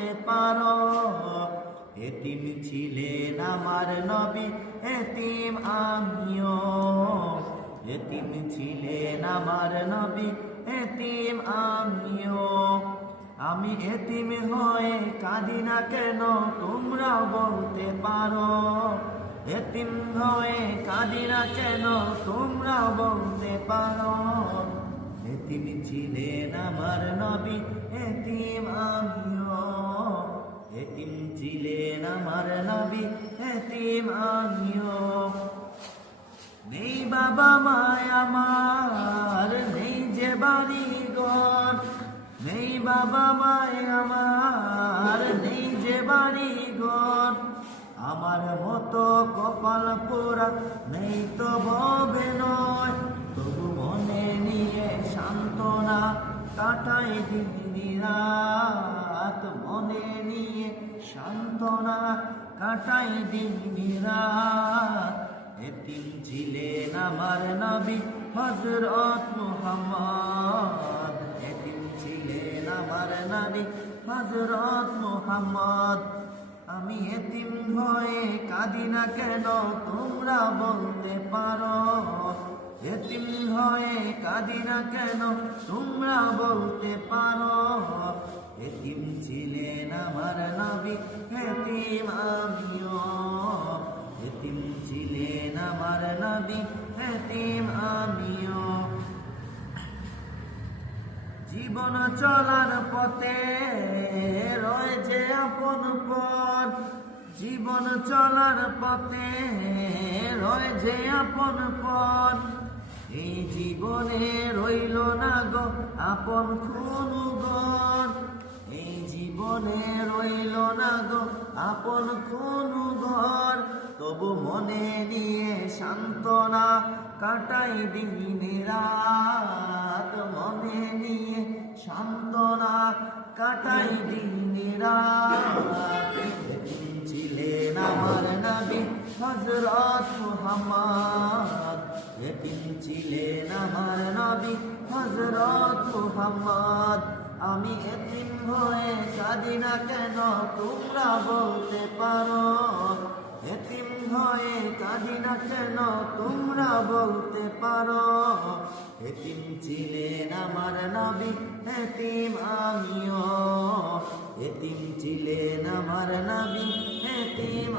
বলতে পারো। এতিম ছিলেন আমার নবী, এতিম আমিও। এতিম ছিলেন আমার নবী, এতিম আমিও। আমি এতিম হয়ে কাঁদি না কেন, তোমরা বলতে পারো। এতিম হয়ে কাঁদি না কেন, তোমরা বলতে পারো। এতিম ছিলেন আমার নবী, এতিম আমিও। এতিম ছিলেন আমার নবী, এতিম আমিও। নেই বাবা মায় আমার, নেই যে বাড়ি ঘর। নেই বাবা মায় আমার, নেই যে বাড়ি ঘর। আমার মতো কপাল পোড়া নেই তো ভবে নয়, তবু মনে নিয়ে সান্ত্বনা কাটাই দিন রাত। মনে নিয়ে সান্ত্বনা কাটাই দিন রাত। এতিম ছিলেন আমার নবী হযরত মুহাম্মদ। এতিম ছিলেন আমার নবী হযরত মুহাম্মদ। আমি এতিম হয়ে কাঁদি না কেন, তোমরা বলতে পারো। এতিম হয়ে কাঁদি না কেন, তোমরা বলতে পারো। এতিম ছিলেন আমার নবী, এতিম আমিও। এতিম ছিলেন আমার নবী, এতিম আমিও। জীবন চলার পথে রয়েছে আপন পথ। জীবন চলার পথে রয়েছে আপন পথ। এই জীবনে রইল না গো আপন কোনো ঘর। এই জীবনে রইল না গো আপন কোনো ঘর। তবু মনে নিয়ে সান্ত্বনা কাটাই দিন রাত। মনে নিয়ে সান্ত্বনা কাটাই দিন রাত। এতিম ছিলেন আমার নবী হযরত মুহাম্মদ। এতিম ছিলেন আমার নবী হযরত মুহাম্মদ। আমি এতিম হয়ে কাঁদি না কেন, তোমরা বলতে পারো। এতিম হয়ে কাঁদি না কেন, তোমরা বলতে পারো। এতিম ছিলেন আমার নবী, এতিম আমিও। এতিম ছিলেন আমার নবী, এতিম